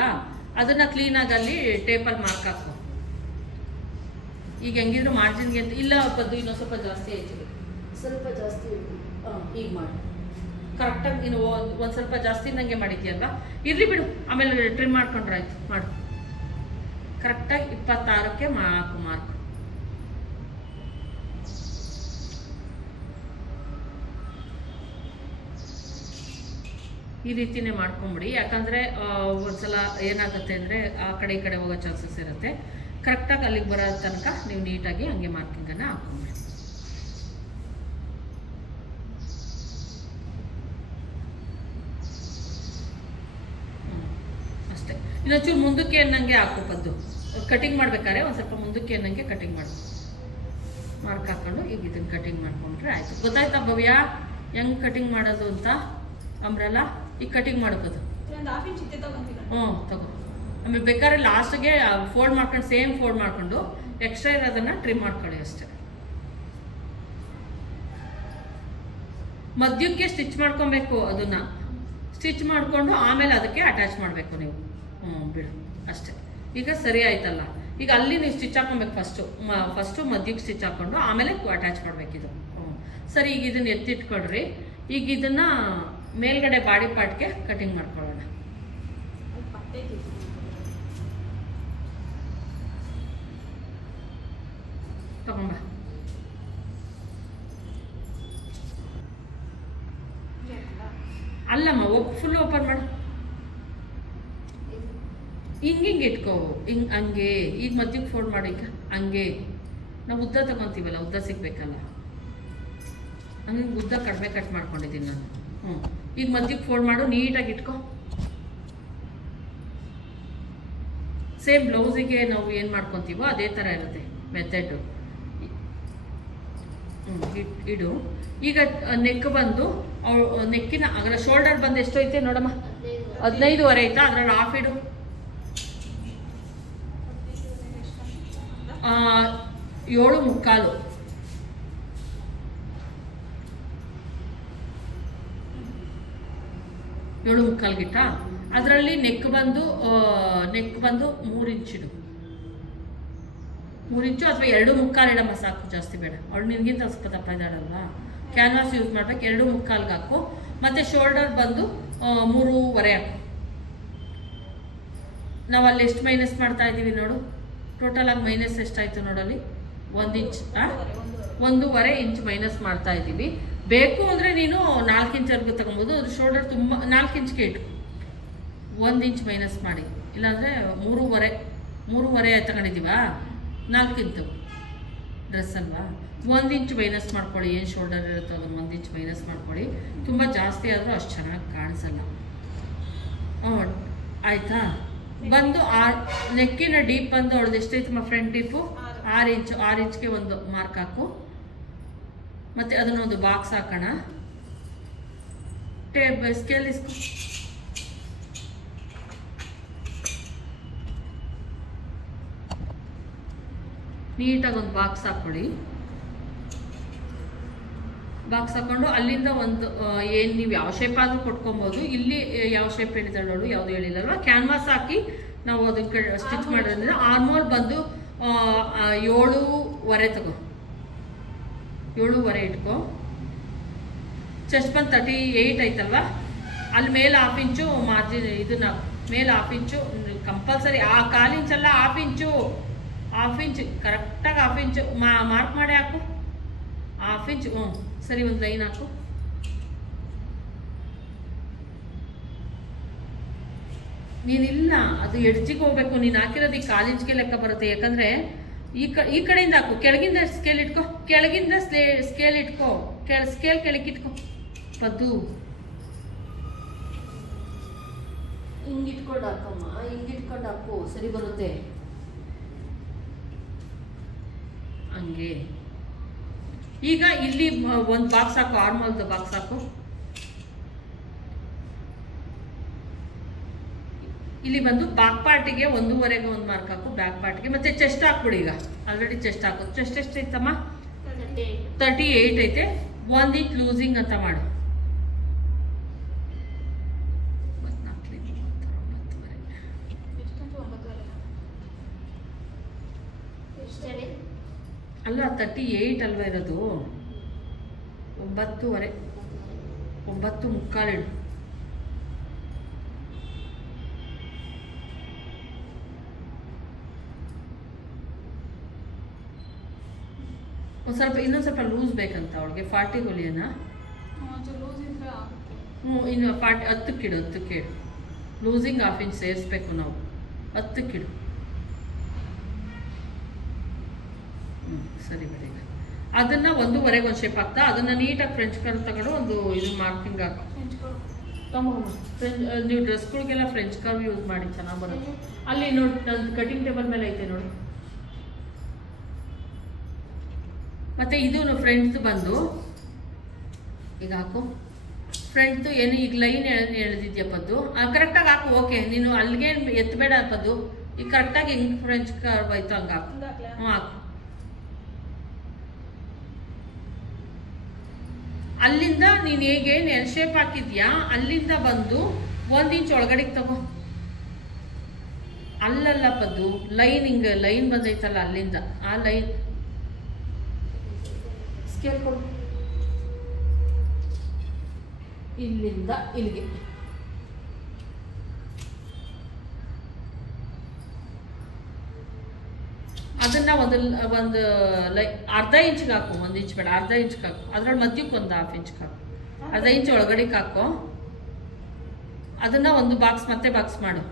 ಅದನ್ನು ಕ್ಲೀನಾಗಿ ಅಲ್ಲಿ ಟೇಪಲ್ಲಿ ಮಾರ್ಕ್ ಹಾಕು. ಈಗ ಹೆಂಗಿದ್ರು ಮಾರ್ಜಿನ್ಗೆ ಅಂತ ಇಲ್ಲ ಬದ್ದು ಇನ್ನೊಂದು ಸ್ವಲ್ಪ ಜಾಸ್ತಿ ಆಯ್ತು. ಸ್ವಲ್ಪ ಜಾಸ್ತಿ ಹಾಂ ಈಗ ಮಾಡಿ. ಕರೆಕ್ಟಾಗಿ ನೀನು ಒಂದು ಸ್ವಲ್ಪ ಜಾಸ್ತಿ ನಂಗೆ ಮಾಡಿದ್ಯಲ್ವಾ ಇರಲಿ ಬಿಡು. ಆಮೇಲೆ ಟ್ರಿಮ್ ಮಾಡ್ಕೊಂಡ್ರೆ ಆಯ್ತು. ಮಾಡು. ಕರೆಕ್ಟಾಗಿ ಇಪ್ಪತ್ತಾರಕ್ಕೆ ಹಾಕು ಮಾರ್ಕ್ ಈ ರೀತಿನೇ ಮಾಡ್ಕೊಂಬಿಡಿ. ಯಾಕಂದರೆ ಒಂದ್ಸಲ ಏನಾಗುತ್ತೆ ಅಂದರೆ ಆ ಕಡೆ ಈ ಕಡೆ ಹೋಗೋ ಚಾನ್ಸಸ್ ಇರುತ್ತೆ. ಕರೆಕ್ಟಾಗಿ ಅಲ್ಲಿಗೆ ಬರೋ ತನಕ ನೀವು ನೀಟಾಗಿ ಹಂಗೆ ಮಾರ್ಕಿಂಗನ್ನು ಹಾಕೊಂಬಿಡಿ. ಅಷ್ಟೇ. ಇನ್ನೊಂಚೂರು ಮುಂದಕ್ಕೆ ಅನ್ನಂಗೆ ಹಾಕು ಪದ್ದು. ಕಟಿಂಗ್ ಮಾಡ್ಬೇಕಾದ್ರೆ ಒಂದು ಸ್ವಲ್ಪ ಮುಂದಕ್ಕೆ ಅನ್ನಂಗೆ ಕಟಿಂಗ್ ಮಾಡು. ಮಾರ್ಕ್ ಹಾಕೊಂಡು ಈಗ ಇದನ್ನು ಕಟಿಂಗ್ ಮಾಡ್ಕೊಂಡ್ರೆ ಆಯಿತು. ಗೊತ್ತಾಯ್ತಾ ಭವ್ಯ? ಹೆಂಗೆ ಕಟಿಂಗ್ ಮಾಡೋದು ಅಂತ? ಅಂಬ್ರಲ್ಲ ಈಗ ಕಟಿಂಗ್ ತಗೊಂತೀನಿ ಹ್ಞೂ ತಗೋ. ಆಮೇಲೆ ಬೇಕಾದ್ರೆ ಲಾಸ್ಟ್ಗೆ ಫೋಲ್ಡ್ ಮಾಡ್ಕೊಂಡು ಸೇಮ್ ಫೋಲ್ಡ್ ಮಾಡ್ಕೊಂಡು ಎಕ್ಸ್ಟ್ರಾ ಇರೋದನ್ನು ಟ್ರಿಮ್ ಮಾಡ್ಕೊಳ್ಳಿ ಅಷ್ಟೇ. ಮಧ್ಯಕ್ಕೆ ಸ್ಟಿಚ್ ಮಾಡ್ಕೊಬೇಕು ಅದನ್ನ. ಸ್ಟಿಚ್ ಮಾಡಿಕೊಂಡು ಆಮೇಲೆ ಅದಕ್ಕೆ ಅಟ್ಯಾಚ್ ಮಾಡಬೇಕು ನೀವು. ಹ್ಞೂ ಬಿಡು. ಅಷ್ಟೇ. ಈಗ ಸರಿ ಆಯ್ತಲ್ಲ. ಈಗ ಅಲ್ಲಿ ನೀವು ಸ್ಟಿಚ್ ಹಾಕೊಬೇಕು ಫಸ್ಟು ಫಸ್ಟು ಮಧ್ಯಕ್ಕೆ ಸ್ಟಿಚ್ ಹಾಕ್ಕೊಂಡು ಆಮೇಲೆ ಅಟ್ಯಾಚ್ ಮಾಡಬೇಕಿದು ಹ್ಞೂ ಸರಿ ಈಗ ಇದನ್ನು ಎತ್ತಿಟ್ಕೊಳ್ರಿ. ಈಗ ಇದನ್ನು ಮೇಲ್ಗಡೆ ಬಾಡಿ ಪಾರ್ಟ್ಗೆ ಕಟಿಂಗ್ ಮಾಡ್ಕೊಳ್ಳೋಣ. ತಗೊಂಬ ಅಲ್ಲಮ್ಮ, ಒಪ್ ಫುಲ್ ಓಪನ್ ಮಾಡು. ಹಿಂಗೆ ಹಿಂಗೆ ಇಟ್ಕೋ. ಹಿಂಗೆ ಹಂಗೆ. ಈಗ ಮಧ್ಯಕ್ಕೆ ಫೋಲ್ಡ್ ಮಾಡಿ ಈಗ. ಹಂಗೆ. ನಾವು ಉದ್ದ ತಗೊತೀವಲ್ಲ, ಉದ್ದ ಸಿಗ್ಬೇಕಲ್ಲ. ಹಂಗೆ ಉದ್ದ ಕಡಿಮೆ ಕಟ್ ಮಾಡ್ಕೊಂಡಿದ್ದೀನಿ ನಾನು. ಹ್ಞೂ ಈಗ ಮಧ್ಯಕ್ಕೆ ಫೋಲ್ಡ್ ಮಾಡು, ನೀಟಾಗಿ ಇಟ್ಕೋ. ಸೇಮ್ ಬ್ಲೌಸಿಗೆ ನಾವು ಏನು ಮಾಡ್ಕೊತೀವೋ ಅದೇ ಥರ ಇರುತ್ತೆ ಮೆಥಡು ಇಡು ಈಗ ನೆಕ್ ಬಂದು ನೆಕ್ಕಿನ ಅದರ ಶೋಲ್ಡರ್ ಬಂದು ಎಷ್ಟು ಐತೆ ನೋಡಮ್ಮ? ಹದಿನೈದುವರೆ ಐತಾ ಅದ್ರಲ್ಲಿ ಹಾಫ್ ಇಡು. ಏಳು ಮುಕ್ಕಾಲು. ಏಳು ಮುಕ್ಕಾಲು ಗಿಟ್ಟ? ಅದರಲ್ಲಿ ನೆಕ್ ಬಂದು ನೆಕ್ ಬಂದು ಮೂರು ಇಂಚಿಡು ಮೂರು ಇಂಚು ಅಥವಾ ಎರಡು ಮುಕ್ಕಾಲು ಇಡಮ್ಮ ಸಾಕು, ಜಾಸ್ತಿ ಬೇಡ. ಅವಳು ನಿನಗಿಂತ ಸ್ವಲ್ಪ ದಪ್ಪ ಇದ್ದಾಳಲ್ವಾ? ಕ್ಯಾನ್ವಾಸ್ ಯೂಸ್ ಮಾಡ್ಬೇಕು, ಎರಡು ಮುಕ್ಕಾಲ್ಗೆ ಹಾಕು. ಮತ್ತು ಶೋಲ್ಡರ್ ಬಂದು ಮೂರುವರೆ ಹಾಕು. ನಾವು ಅಲ್ಲಿ ಎಷ್ಟು ಮೈನಸ್ ಮಾಡ್ತಾ ಇದ್ದೀವಿ ನೋಡು. ಟೋಟಲ್ ಆಗಿ ಮೈನಸ್ ಎಷ್ಟಾಯಿತು ನೋಡಲ್ಲಿ? ಒಂದು ಇಂಚ್? ಒಂದೂವರೆ ಇಂಚ್ ಮೈನಸ್ ಮಾಡ್ತಾ ಇದ್ದೀವಿ. ಬೇಕು ಅಂದರೆ ನೀನು ನಾಲ್ಕು ಇಂಚವರೆಗೂ ತಗೊಬೋದು. ಅದು ಶೋಲ್ಡರ್ ತುಂಬ, ನಾಲ್ಕು ಇಂಚ್ಗೆ ಇಟ್ಟು ಒಂದು ಇಂಚ್ ಮೈನಸ್ ಮಾಡಿ. ಇಲ್ಲಾಂದರೆ ಮೂರುವರೆ ಮೂರುವರೆ ತಗೊಂಡಿದ್ದೀವಾ? ನಾಲ್ಕು ಇಂಚು. ಡ್ರೆಸ್ ಅಲ್ವಾ? ಒಂದು ಇಂಚ್ ಮೈನಸ್ ಮಾಡ್ಕೊಳ್ಳಿ. ಏನು ಶೋಲ್ಡರ್ ಇರುತ್ತೋ ಅದನ್ನು ಒಂದು ಇಂಚ್ ಮೈನಸ್ ಮಾಡ್ಕೊಳ್ಳಿ. ತುಂಬ ಜಾಸ್ತಿ ಆದರೂ ಅಷ್ಟು ಚೆನ್ನಾಗಿ ಕಾಣಿಸಲ್ಲ. ಹ್ಞೂ ಆಯಿತಾ? ಬಂದು ಆರು, ನೆಕ್ಕಿನ ಡೀಪ್ ಬಂದು ಅವಳದು ಎಷ್ಟೈತಮ್ಮ ಫ್ರಂಟ್ ಡೀಪು ಆರು. ಆರು ಇಂಚು, ಆರು ಇಂಚ್ಗೆ ಒಂದು ಮಾರ್ಕ್ ಹಾಕು. ಮತ್ತು ಅದನ್ನೊಂದು ಬಾಕ್ಸ್ ಹಾಕೋಣ. ಟೇಬ್ ಸ್ಕೇಲ್ ಇಸ್ಕೊ ನೀಟಾಗಿ ಒಂದು ಬಾಕ್ಸ್ ಹಾಕ್ಕೊಳ್ಳಿ ಬಾಕ್ಸ್ ಹಾಕೊಂಡು ಅಲ್ಲಿಂದ ಒಂದು ಏನು ನೀವು ಯಾವ ಶೇಪ್ ಆದರೂ ಕೊಟ್ಕೊಬೋದು. ಇಲ್ಲಿ ಯಾವ ಶೇಪ್ ಹೇಳಿದಾಳೆ ನೋಡು ಯಾವುದು ಹೇಳಿಲ್ಲಲ್ವ? ಕ್ಯಾನ್ವಾಸ್ ಹಾಕಿ ನಾವು ಅದಕ್ಕೆ ಸ್ಟಿಚ್ ಮಾಡೋದ್ರಿಂದ ಆರ್ಮೋಲ್ ಬಂದು ಏಳೂವರೆ ತಗೋ. ಏಳೂವರೆ ಇಟ್ಕೊ. ಚೆಸ್ಟ್ ಬಂದು ತರ್ಟಿ ಏಯ್ಟ್ ಐತಲ್ವಾ? ಅಲ್ಲಿ ಮೇಲೆ ಹಾಫ್ ಇಂಚು ಮಾರ್ಜಿನ್ ಇದನ್ನ, ಮೇಲೆ ಹಾಫ್ ಇಂಚು ಕಂಪಲ್ಸರಿ ಆ ಕಾಲು ಇಂಚಲ್ಲ ಹಾಫ್ ಇಂಚು ಹಾಫ್ ಇಂಚ್ ಕರೆಕ್ಟಾಗಿ ಹಾಫ್ ಇಂಚು ಮಾ ಮಾರ್ಕ್ ಮಾಡಿ ಹಾಕು. ಹಾಫ್ ಇಂಚ್ ಹ್ಞೂ ಸರಿ, ಒಂದು ಲೈನ್ ಹಾಕು. ನೀನಿಲ್ಲ, ಅದು ಎಡ್ಜಿಗೆ ಹೋಗ್ಬೇಕು. ನೀನು ಹಾಕಿರೋದು ಈ ಕಾಲು ಲೆಕ್ಕ ಬರುತ್ತೆ. ಯಾಕಂದರೆ ಈ ಕ ಈ ಕಡೆಯಿಂದ ಹಾಕು. ಕೆಳಗಿಂದ ಸ್ಕೇಲ್ ಇಟ್ಕೋ. ಕೆಳಗಿಂದ ಸ್ಲೇ ಸ್ಕೇಲ್ ಇಟ್ಕೋ. ಕೆಳ ಸ್ಕೇಲ್ ಕೆಳಗೆ ಇಟ್ಕೋ. ಪದ್ದು ಹಿಂಗೆ ಇಟ್ಕೊಂಡು ಹಾಕಮ್ಮ. ಹಿಂಗೆ ಇಟ್ಕೊಂಡು ಹಾಕು. ಸರಿ ಬರುತ್ತೆ. ಹಂಗೆ. ಈಗ ಇಲ್ಲಿ ಒಂದು ಬಾಕ್ಸ್ ಹಾಕು. ಆರ್ಮಲ್ದು ಬಾಕ್ಸ್ ಹಾಕು. ಇಲ್ಲಿ ಬಂದು ಬ್ಯಾಕ್ ಪಾರ್ಟಿಗೆ ಒಂದೂವರೆಗೆ ಒಂದು ಮಾರ್ಕ್ ಹಾಕು ಬ್ಯಾಕ್ ಪಾರ್ಟಿಗೆ ಮತ್ತೆ ಚೆಸ್ಟ್ ಹಾಕ್ಬಿಡಿ ಈಗ. ಆಲ್ರೆಡಿ ಚೆಸ್ಟ್ ಹಾಕು ಚೆಸ್ಟ್ ಎಷ್ಟು ಐತಮ್ಮ? ತರ್ಟಿ ಏಯ್ಟ್ ಐತೆ. ಒನ್ ಇಂಚ್ ಲೂಸಿಂಗ್ ಅಂತ ಮಾಡು. ಅಲ್ಲ ತರ್ಟಿ ಏಯ್ಟ್ ಅಲ್ವಾ ಇರೋದು? ಒಂಬತ್ತುವರೆ. ಒಂಬತ್ತು ಮುಕ್ಕಾಲಿಡು ಒಂದು ಸ್ವಲ್ಪ ಇನ್ನೊಂದು ಸ್ವಲ್ಪ ಲೂಸ್ ಬೇಕಂತ ಅವಳಿಗೆ ಫಾರ್ಟಿ ಹೊಲಿಯೋಣ. ಹ್ಞೂ ಇನ್ನು ಫಾರ್ಟಿ ಹತ್ತಕ್ಕಿಡು ಹತ್ತಕ್ಕಿಡು ಲೂಸಿಂಗ್ ಹಾಫ್ ಇಂಚ್ ಸೇರಿಸ್ಬೇಕು ನಾವು. ಹತ್ತಕ್ಕಿಡು ಹ್ಞೂ ಸರಿ ಬಿಡಿ. ಅದನ್ನು ಒಂದೂವರೆಗೆ ಒಂದು ಶೇಪ್ ಹಾಕ್ತಾ ಅದನ್ನು ನೀಟಾಗಿ ಫ್ರೆಂಚ್ ಕರ್ ತಗೊಂಡು ಒಂದು ಇದು ಮಾರ್ಕಿಂಗ್ ಹಾಕು. ಫ್ರೆಂಚ್ ನೀವು ಡ್ರೆಸ್ಗಳಿಗೆಲ್ಲ ಫ್ರೆಂಚ್ ಕರ್ವ್ ಯೂಸ್ ಮಾಡಿ ಚೆನ್ನಾಗಿ ಬರುತ್ತೆ. ಅಲ್ಲಿ ನೋಡಿ ನಂದು ಕಟಿಂಗ್ ಟೇಬಲ್ ಮೇಲೆ ಐತೆ ನೋಡಿ. ಮತ್ತೆ ಇದು ಫ್ರೆಂಡ್ಸ್ ಬಂದು. ಈಗ ಹಾಕು. ಫ್ರೆಂಡ್ದು ಏನು ಈಗ ಲೈನ್ ಎಳೆದಿದ್ಯಾ ಪದ್ದು ಕರೆಕ್ಟಾಗಿ ಹಾಕು ಓಕೆ ನೀನು ಅಲ್ಲಿಗೆ ಎತ್ತಬೇಡ ಪದ್ದು ಈಗ ಕರೆಕ್ಟಾಗಿ ಹೆಂಗೆ ಫ್ರೆಂಚ್ ಕರ್ವ್ ಆಯ್ತು ಹಂಗೆ ಹಾಕು. ಹ್ಞೂ ಹಾಕು. ಅಲ್ಲಿಂದ ನೀನು ಹೇಗೆ ಎಲ್ ಶೇಪ್ ಹಾಕಿದ್ಯಾ? ಅಲ್ಲಿಂದ ಬಂದು ಒಂದು ಇಂಚ್ ಒಳಗಡೆಗೆ ತಗೋ. ಅಲ್ಲಲ್ಲ ಪದ್ದು ಲೈನ್ ಹಿಂಗೆ ಲೈನ್ ಬಂದೈತಲ್ಲ ಅಲ್ಲಿಂದ. ಆ ಲೈನ್ ಸ್ಕೇಲ್ ಇಲ್ಲಿಂದ ಇಲ್ಲಿಗೆ. ಅದನ್ನ ಒಂದು ಒಂದು ಲೈ ಅರ್ಧ ಇಂಚ್ಗೆ ಹಾಕು, ಒಂದು ಇಂಚ್ ಬೇಡ, ಅರ್ಧ ಇಂಚ್ಗೆ ಹಾಕು. ಅದ್ರಲ್ಲಿ ಮಧ್ಯಕ್ಕೆ ಒಂದು ಹಾಫ್ ಇಂಚ್ಗೆ ಹಾಕು. ಅರ್ಧ ಇಂಚ್ ಒಳಗಡೆಗೆ ಹಾಕು. ಅದನ್ನ ಒಂದು ಬಾಕ್ಸ್ ಮತ್ತೆ ಬಾಕ್ಸ್ ಮಾಡು.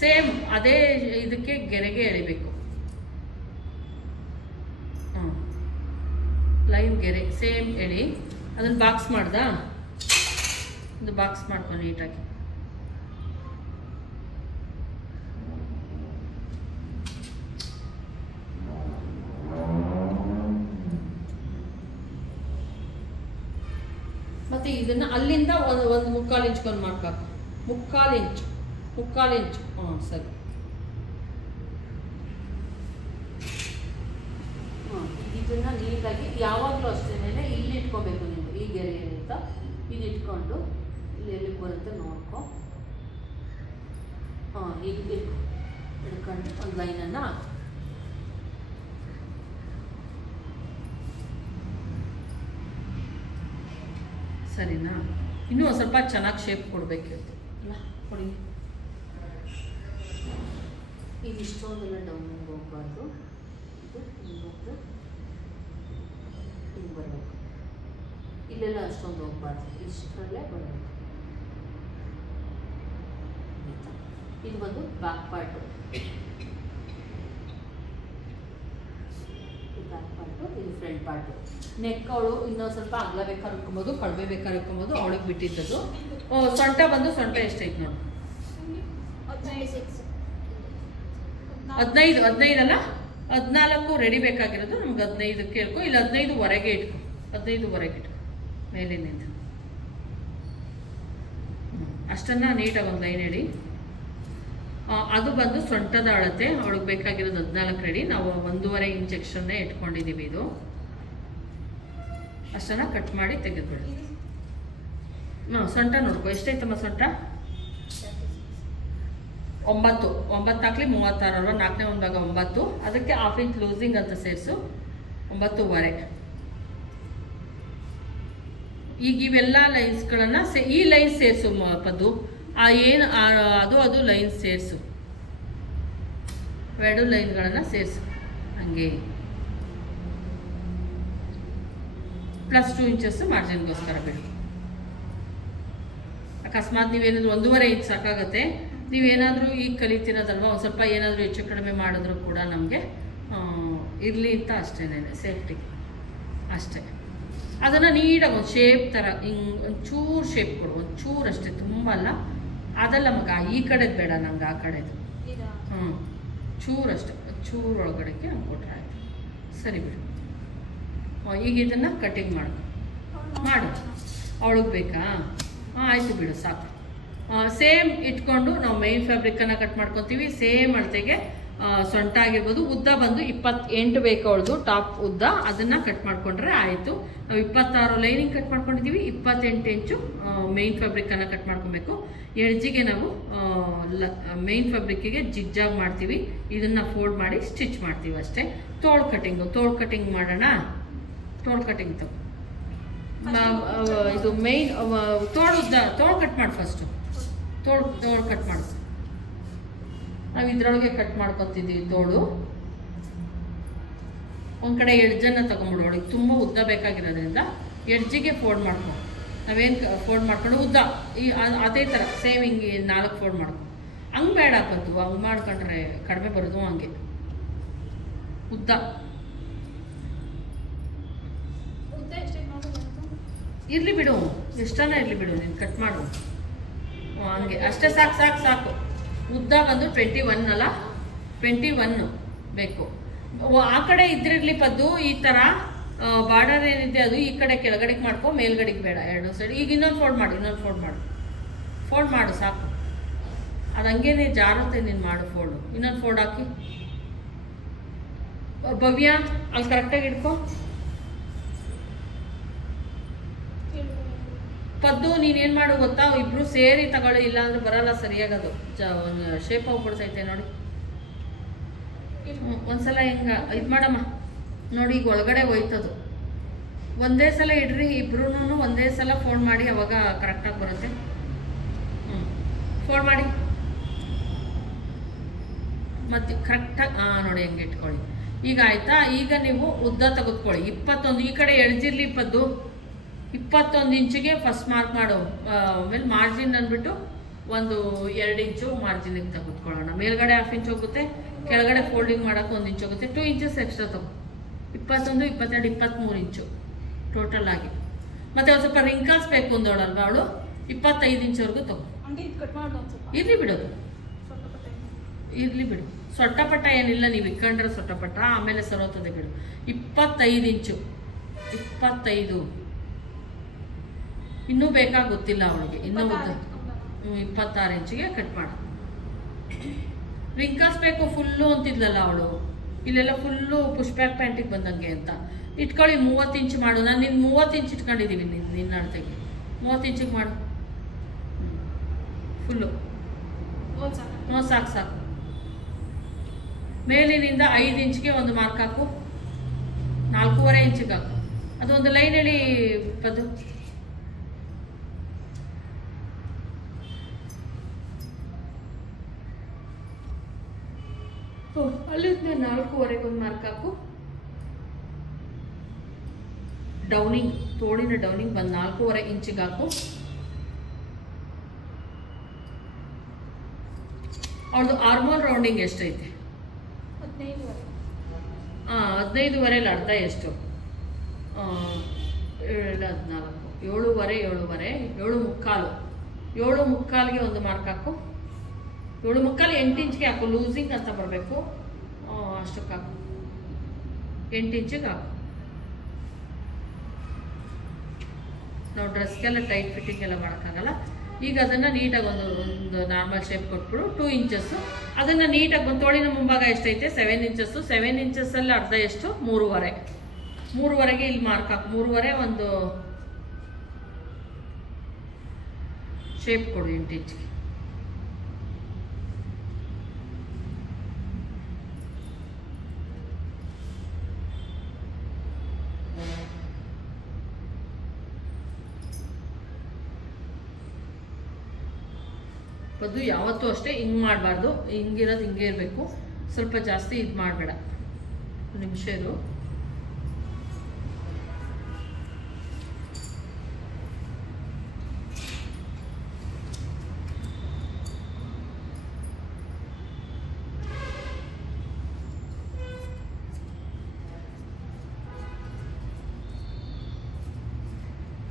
ಸೇಮ್ ಅದೇ ಇದಕ್ಕೆ ಗೆರೆಗೆ ಎಳಿಬೇಕು ಹ್ಞೂ ಲೈನ್ ಗೆರೆ, ಸೇಮ್ ಎಳೆ. ಅದನ್ನು ಬಾಕ್ಸ್ ಮಾಡ್ದಾ? ಒಂದು ಬಾಕ್ಸ್ ಮಾಡ್ಕೊ ನೀಟಾಗಿ. ಮತ್ತೆ ಇದನ್ನ ಅಲ್ಲಿಂದ ಒಂದು ಒಂದು ಮುಕ್ಕಾಲು ಇಂಚ್ಕೊಂಡು ಮಾಡ್ಕಾಕು ಮುಕ್ಕಾಲು ಇಂಚು, ಮುಕ್ಕಾಲು ಇಂಚ್. ಹ್ಞೂ ಸರಿ ಹಾಂ ಇದನ್ನ ನೀಟಾಗಿ ಯಾವಾಗಲೂ ಅಷ್ಟೇನೆ ಇಲ್ಲಿ ಇಟ್ಕೋಬೇಕು ನೀವು, ಈ ಗೆರೆ ಅಂತ. ಇಲ್ಲಿ ಇಟ್ಕೊಂಡು ಇಲ್ಲಿ ಎಲ್ಲಿಗೆ ಬರುತ್ತೆ ನೋಡ್ಕೊ. ಹಾಂ ಇಲ್ಲಿ ಹಿಡ್ಕೊಂಡು ಒಂದು ಲೈನನ್ನು ಸರಿನಾ? ಇನ್ನೂ ಒಂದು ಸ್ವಲ್ಪ ಚೆನ್ನಾಗಿ ಶೇಪ್ ಕೊಡಬೇಕಿತ್ತು ಅಲ್ಲ ಕೊಡಿ. ಈಗ ಇಷ್ಟೊಂದೆಲ್ಲ ಡೌನ್ ಹೋಗ್ಬಾರ್ದು ಇದು ಹಿಂಗೆ ಬಂದು ಹಿಂಗೆ ಬರಬೇಕು ಇಲ್ಲೆಲ್ಲ ಅಷ್ಟೊಂದು ಹೋಗ್ಬಾರ್ದು. ಇಷ್ಟರಲ್ಲೇ ಬರಬೇಕು ಇದು ಬಂದು ಬ್ಯಾಕ್ ಪಾರ್ಟು ಬ್ಯಾಕ್ ಪಾರ್ಟು ಇದು ಫ್ರಂಟ್ ಪಾರ್ಟು ನೆಕ್ ಅವಳು ಇನ್ನೊಂದು ಸ್ವಲ್ಪ ಅಗ್ಲ ಬೇಕಾದ್ರೆ ಇಟ್ಕೊಬೋದು ಕಡಿಮೆ ಬೇಕಾದ್ರೆ ಇಟ್ಕೊಬೋದು ಅವಳಿಗೆ ಬಿಟ್ಟಿದ್ದದು ಸೊಂಟ ಬಂದು ಸೊಂಟ ಎಷ್ಟೈತೆ ನೋಡಿ. ಹದಿನೈದು ಹದಿನೈದು ಹದಿನೈದಲ್ಲ ಹದಿನಾಲ್ಕು ರೆಡಿ ಬೇಕಾಗಿರೋದು, ನಮ್ಗೆ ಹದಿನೈದು ಕೇಳ್ಕೊ ಇಲ್ಲ ಹೊರಗೆ ಇಟ್ಕೊ. ಹದಿನೈದುವರೆಗೆ ಇಟ್ಕೊ. ಮೇಲಿನಿಂದ ನಿಂತು. ಅಷ್ಟನ್ನ ನೀಟಾಗಿ ಒಂದು ಲೈನ್ ಹೇಳಿ. ಅದು ಬಂದು ಸೊಂಟದ ಅಳತೆ, ಅವಳಿಗೆ ಬೇಕಾಗಿರೋದು ಹದಿನಾಲ್ಕು ಅಡಿ ನಾವು ಒಂದೂವರೆ ಎಕ್ಸ್ಟ್ರನ್ನೇ ಇಟ್ಕೊಂಡಿದ್ದೀವಿ ಇದು. ಅಷ್ಟನ್ನ ಕಟ್ ಮಾಡಿ ತೆಗೆದುಬಿಡಿ ಹ್ಞೂ ಸೊಂಟ ನೋಡ್ಕೊ. ಎಷ್ಟೈತಮ್ಮ ಸೊಂಟ? ಒಂಬತ್ತು. ಒಂಬತ್ತು ಹಾಕ್ಲಿ ಮೂವತ್ತಾರು ಅಲ್ವಾ ನಾಲ್ಕನೇ ಒಂದು ಒಂಬತ್ತು. ಅದಕ್ಕೆ ಹಾಫ್ ಇಂಚ್ ಲೂಸಿಂಗ್ ಅಂತ ಸೇರಿಸು. ಒಂಬತ್ತುವರೆ. ಈಗ ಇವೆಲ್ಲ ಲೈನ್ಸ್ಗಳನ್ನು ಸೇ, ಈ ಲೈನ್ ಸೇರಿಸು ಪದ್ದು. ಆ ಏನು ಅದು ಅದು ಲೈನ್ ಸೇರಿಸು. ಎರಡು ಲೈನ್ಗಳನ್ನು ಸೇರಿಸು. ಹಂಗೆ. ಪ್ಲಸ್ ಟು ಇಂಚಸ್ ಮಾರ್ಜಿನ್ಗೋಸ್ಕರ ಬಿಡಿ. ಅಕಸ್ಮಾತ್ ನೀವೇನಾದರೂ ಒಂದೂವರೆ ಇಂಚ್ ಸಾಕಾಗುತ್ತೆ. ನೀವೇನಾದರೂ ಈಗ ಕಲಿತಿರೋದಲ್ವ? ಒಂದು ಸ್ವಲ್ಪ ಏನಾದರೂ ಹೆಚ್ಚು ಕಡಿಮೆ ಮಾಡಿದ್ರು ಕೂಡ ನಮಗೆ ಇರಲಿ ಅಂತ ಅಷ್ಟೇನೆ ಸೇಫ್ಟಿ ಅಷ್ಟೇ. ಅದನ್ನು ನೀಟಾಗಿ ಒಂದು ಶೇಪ್ ಥರ ಹಿಂಗೆ ಒಂದು ಚೂರು ಶೇಪ್ ಕೊಡು ಒಂದು ಚೂರು ಅಷ್ಟೇ ತುಂಬ ಅಲ್ಲ. ಅದಲ್ಲ ಮಗ ಈ ಕಡೆದು ಬೇಡ ನಂಗೆ ಆ ಕಡೆದು. ಹ್ಞೂ ಚೂರು ಅಷ್ಟೇ ಚೂರು ಒಳಗಡೆಗೆ ಹಂಗೆ ಕೊಟ್ಟರೆ ಆಯಿತು. ಸರಿ ಬಿಡು. ಈಗ ಇದನ್ನು ಕಟಿಂಗ್ ಮಾಡು. ಮಾಡು. ಅವಳಿಗೆ ಬೇಕಾ? ಹಾಂ ಆಯಿತು ಬಿಡು ಸಾಕು. ಸೇಮ್ ಇಟ್ಕೊಂಡು ನಾವು ಮೈನ್ ಫ್ಯಾಬ್ರಿಕ್ಕನ್ನು ಕಟ್ ಮಾಡ್ಕೊತೀವಿ ಸೇಮ್ ಅಳತೆಗೆ ಸೊಂಟ ಆಗಿರ್ಬೋದು ಉದ್ದ ಬಂದು ಇಪ್ಪತ್ತೆಂಟು ಬೇಕು ಅವಳದು ಟಾಪ್ ಉದ್ದ. ಅದನ್ನು ಕಟ್ ಮಾಡ್ಕೊಂಡ್ರೆ ಆಯಿತು. ನಾವು ಇಪ್ಪತ್ತಾರು ಲೈನಿಂಗ್ ಕಟ್ ಮಾಡ್ಕೊಂಡಿದ್ದೀವಿ ಇಪ್ಪತ್ತೆಂಟು ಇಂಚು ಮೈನ್ ಫ್ಯಾಬ್ರಿಕ್ಕನ್ನು ಕಟ್ ಮಾಡ್ಕೊಬೇಕು. ಎಡ್ಜಿಗೆ ನಾವು ಮೈನ್ ಫ್ಯಾಬ್ರಿಕ್ಕಿಗೆ ಜಿಗ್ಜಾಗ್ ಮಾಡ್ತೀವಿ. ಇದನ್ನು ಫೋಲ್ಡ್ ಮಾಡಿ ಸ್ಟಿಚ್ ಮಾಡ್ತೀವಿ ಅಷ್ಟೇ. ತೋಳು ಕಟಿಂಗು ತೋಳು ಕಟಿಂಗ್ ಮಾಡೋಣ? ತೋಳು ಕಟಿಂಗ್ ತಗೋ. ಇದು ಮೈನ್ ತೋಳು ಉದ್ದ ತೋಳು ಕಟ್ ಮಾಡಿ ಫಸ್ಟು ತೋಳು ತೋಳು ಕಟ್ ಮಾಡು. ನಾವು ಇದ್ರೊಳಗೆ ಕಟ್ ಮಾಡ್ಕೊತಿದ್ದೀವಿ ತೋಳು ಒಂದು ಕಡೆ ಎಡ್ಜನ್ನು ತಗೊಂಬಿಡು ಅವಳಿಗೆ. ತುಂಬ ಉದ್ದ ಬೇಕಾಗಿರೋದ್ರಿಂದ ಎಡ್ಜಿಗೆ ಫೋಲ್ಡ್ ಮಾಡ್ಕೊ. ನಾವೇನು ಫೋಲ್ಡ್ ಮಾಡ್ಕೊಂಡು ಉದ್ದ. ಈ ಅದೇ ಥರ ಸೇಮ್ ಹಿಂಗೆ ನಾಲ್ಕು ಫೋಲ್ಡ್ ಮಾಡ್ಕೊ. ಹಂಗೆ ಬೇಡ ಹಾಕೋದು ಹಂಗೆ ಮಾಡ್ಕೊಂಡ್ರೆ ಕಡಿಮೆ ಬರೋದು ಹಂಗೆ. ಉದ್ದ. ಇರಲಿ ಬಿಡು. ಎಷ್ಟನ್ನ ಇರಲಿ ಬಿಡು ನೀನು ಕಟ್ ಮಾಡು. ಹಂಗೆ. ಅಷ್ಟೇ ಸಾಕು ಸಾಕು ಸಾಕು. ಉದ್ದ ಬಂದು ಟ್ವೆಂಟಿ ಒನ್ ಅಲ್ಲ? ಟ್ವೆಂಟಿ ಒನ್ನು ಬೇಕು ಆ ಕಡೆ ಇದ್ದಿರಲಿ ಪದ್ದು, ಈ ಥರ ಬಾರ್ಡರ್ ಏನಿದೆ ಅದು ಈ ಕಡೆ ಕೆಳಗಡೆಗೆ ಮಾಡ್ಕೊ, ಮೇಲ್ಗಡೆಗೆ ಬೇಡ, ಎರಡು ಸೈಡ್ ಈಗ ಇನ್ನೊಂದು ಫೋಲ್ಡ್ ಮಾಡು, ಇನ್ನೊಂದು ಫೋಲ್ಡ್ ಮಾಡು. ಫೋಲ್ಡ್ ಮಾಡು, ಸಾಕು. ಅದು ಹಂಗೇನೆ ಜಾರುತ್ತೆ ನೀನು ಮಾಡು ಫೋಲ್ಡು ಇನ್ನೊಂದು ಫೋಲ್ಡ್ ಹಾಕಿ. ಭವ್ಯ ಅಲ್ಲಿ ಕರೆಕ್ಟಾಗಿ ಇಟ್ಕೊ ಪದ್ದು ನೀನೇನು ಮಾಡು ಗೊತ್ತಾ? ಇಬ್ರು ಸೇರಿ ತಗೊಳ್ಳಿ, ಇಲ್ಲಾಂದ್ರೆ ಬರಲ್ಲ ಸರಿಯಾಗದು ಶೇಪ್ ಹೋಗ್ಬಿಡ್ತೈತೆ ನೋಡಿ. ಒಂದ್ಸಲ ಹಿಂಗ, ಇದು ಮಾಡಮ್ಮ. ನೋಡಿ, ಈಗ ಒಳಗಡೆ ಹೋಯ್ತದು. ಒಂದೇ ಸಲ ಇಡ್ರಿ ಇಬ್ರು ಒಂದೇ ಸಲ ಫೋನ್ ಮಾಡಿ, ಅವಾಗ ಕರೆಕ್ಟಾಗಿ ಬರುತ್ತೆ. ಹ್ಞೂ ಫೋನ್ ಮಾಡಿ. ಮತ್ತೆ ಕರೆಕ್ಟಾಗಿ ಹಾಂ ನೋಡಿ ಹೆಂಗೆ ಇಟ್ಕೊಳ್ಳಿ. ಈಗ ಆಯ್ತಾ? ಈಗ ನೀವು ಉದ್ದ ತೆಗೆದುಕೊಳ್ಳಿ. ಇಪ್ಪತ್ತೊಂದು, ಈ ಕಡೆ ಎಳ್ಜಿರ್ಲಿ ಪದ್ದು ಇಪ್ಪತ್ತೊಂದು ಇಂಚಿಗೆ ಫಸ್ಟ್ ಮಾರ್ಕ್ ಮಾಡು. ಆಮೇಲೆ ಮಾರ್ಜಿನ್ ಅಂದ್ಬಿಟ್ಟು ಒಂದು ಎರಡು ಇಂಚು ಮಾರ್ಜಿನಿಗೆ ತೆಗೆದುಕೊಳ್ಳೋಣ. ಮೇಲ್ಗಡೆ ಹಾಫ್ ಇಂಚ್ ಹೋಗುತ್ತೆ ಕೆಳಗಡೆ ಫೋಲ್ಡಿಂಗ್ ಮಾಡೋಕೆ ಒಂದು ಇಂಚ್ ಹೋಗುತ್ತೆ. ಟೂ ಇಂಚಸ್ ಎಕ್ಸ್ಟ್ರಾ ತಗೋ. ಇಪ್ಪತ್ತೊಂದು ಇಪ್ಪತ್ತೆರಡು ಇಪ್ಪತ್ತ್ಮೂರು ಇಂಚು ಟೋಟಲ್ ಆಗಿ. ಮತ್ತೆ ಒಂದು ಸ್ವಲ್ಪ ರಿಂಕಲ್ಸ್ ಬೇಕು ಅಂದೋಳಲ್ವ ಅವಳು? ಇಪ್ಪತ್ತೈದು ಇಂಚ್ವರೆಗೂ ತಗೋ. ಇರಲಿ ಬಿಡು ಇರಲಿ ಬಿಡು. ಸೊಟ್ಟಪಟ್ಟ ಏನಿಲ್ಲ ನೀವು ಇಕ್ಕಂಡ್ರೆ ಸೊಟ್ಟಪಟ್ಟ. ಆಮೇಲೆ ಸರೋತದೆ ಬಿಡು. ಇಪ್ಪತ್ತೈದು ಇಂಚು. ಇಪ್ಪತ್ತೈದು. ಇನ್ನೂ ಬೇಕಾ ಗೊತ್ತಿಲ್ಲ ಅವಳಿಗೆ. ಇನ್ನೂ ಉದ್ದ ಇಪ್ಪತ್ತಾರು. ಇಂಚಿಗೆ ಕಟ್ ಮಾಡು. ರಿಂಕಲ್ಸ್ ಬೇಕು ಫುಲ್ಲು ಅಂತಿದ್ಲಲ್ಲ ಅವಳು. ಇಲ್ಲೆಲ್ಲ ಫುಲ್ಲು ಪುಷ್ ಬ್ಯಾಕ್ ಪ್ಯಾಂಟಿಗೆ ಬಂದಂಗೆ ಅಂತ. ಇಟ್ಕೊಳ್ಳಿ ಮೂವತ್ತು ಇಂಚ್ ಮಾಡು. ನಾನು ನಿನ್ನ ಮೂವತ್ತು ಇಂಚ್ ಇಟ್ಕೊಂಡಿದ್ದೀವಿ ನಿನ್ನ ನಿನ್ನ ಅಳತೆಗೆ. ಮೂವತ್ತು ಇಂಚಿಗೆ ಮಾಡು. ಫುಲ್ಲು ಹ್ಞೂ ಸಾಕು. ಸಾಕು ಮೇಲಿನಿಂದ ಐದು ಇಂಚ್ಗೆ ಒಂದು ಮಾರ್ಕ್ ಹಾಕು. ನಾಲ್ಕೂವರೆ ಇಂಚಿಗೆ ಹಾಕು. ಅದು ಒಂದು ಲೈನ್ ಹೇಳಿ ಪದು ಅಲ್ಲಿಂದ ನಾಲ್ಕೂವರೆಗೆ ಒಂದು ಮಾರ್ಕ್ ಹಾಕು. ಡೌನಿಂಗ್ ತೋಳಿನ ಡೌನಿಂಗ್ ಬಂದು ನಾಲ್ಕೂವರೆ ಇಂಚಿಗೆ ಹಾಕು. ಅವ್ರದ್ದು ಹಾರ್ಮೋನ್ ರೌಂಡಿಂಗ್ ಎಷ್ಟೈತೆ? ಹಾಂ ಹದಿನೈದುವರೆಲಿ ಅರ್ಧ ಎಷ್ಟು? ಏಳು ಹದಿನಾಲ್ಕು. ಏಳುವರೆ ಏಳುವರೆ ಏಳು ಮುಕ್ಕಾಲು. ಏಳು ಮುಕ್ಕಾಲಿಗೆ ಒಂದು ಮಾರ್ಕ್ ಹಾಕು. ಏಳು ಮುಕ್ಕಾಲು ಎಂಟು ಇಂಚ್ಗೆ ಹಾಕು. ಲೂಸಿಂಗ್ ಅಂತ ಬರಬೇಕು. ಅಷ್ಟಕ್ಕೆ ಹಾಕು. ಎಂಟು ಇಂಚಿಗೆ ಹಾಕು. ನಾವು ಡ್ರೆಸ್ಗೆಲ್ಲ ಟೈಟ್ ಫಿಟ್ಟಿಂಗ್ ಎಲ್ಲ ಮಾಡೋಕ್ಕಾಗಲ್ಲ. ಈಗ ಅದನ್ನು ನೀಟಾಗಿ ಒಂದು ಒಂದು ನಾರ್ಮಲ್ ಶೇಪ್ ಕೊಟ್ಬಿಡು. ಟೂ ಇಂಚಸ್ಸು ಅದನ್ನು ನೀಟಾಗಿ ಒಂದು ತೋಳಿನ ಮುಂಭಾಗ ಎಷ್ಟೈತೆ? ಸೆವೆನ್ ಇಂಚಸ್ಸು ಸೆವೆನ್ ಇಂಚಸ್ಸಲ್ಲಿ ಅರ್ಧ ಎಷ್ಟು? ಮೂರುವರೆ. ಮೂರುವರೆಗೆ ಇಲ್ಲಿ ಮಾರ್ಕ್ ಹಾಕು. ಮೂರುವರೆ ಒಂದು ಶೇಪ್ ಕೊಡು ಎಂಟು ಇಂಚಿಗೆ. ಅದು ಯಾವತ್ತೂ ಅಷ್ಟೇ, ಹಿಂಗೆ ಮಾಡಬಾರ್ದು. ಹಿಂಗಿರೋದು ಹಿಂಗೆ ಇರಬೇಕು. ಸ್ವಲ್ಪ ಜಾಸ್ತಿ ಇದು ಮಾಡಬೇಡ. ನಿಮಿಷ ಇದು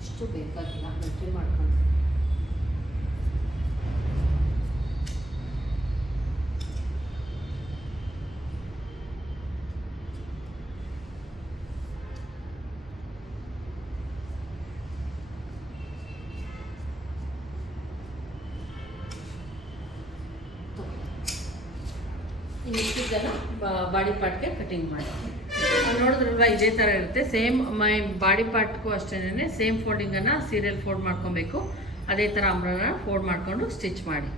ಇಷ್ಟು ಬೇಕಾಗಿಲ್ಲ ಗಟ್ಟಿ ಮಾಡ್ಕೊಂಡು. ಬಾಡಿ ಪಾರ್ಟ್ಗೆ ಕಟಿಂಗ್ ಮಾಡಿ. ನೋಡಿದ್ರಲ್ವ ಇದೇ ಥರ ಇರುತ್ತೆ. ಸೇಮ್ ಮೈ ಬಾಡಿ ಪಾರ್ಟ್ಗೂ ಅಷ್ಟೇ ಸೇಮ್ ಫೋಲ್ಡಿಂಗನ್ನು ಸೀರಿಯಲ್ ಫೋಲ್ಡ್ ಮಾಡ್ಕೊಬೇಕು. ಅದೇ ಥರ ಅಂಬ್ರನ ಫೋಲ್ಡ್ ಮಾಡಿಕೊಂಡು ಸ್ಟಿಚ್ ಮಾಡಿ.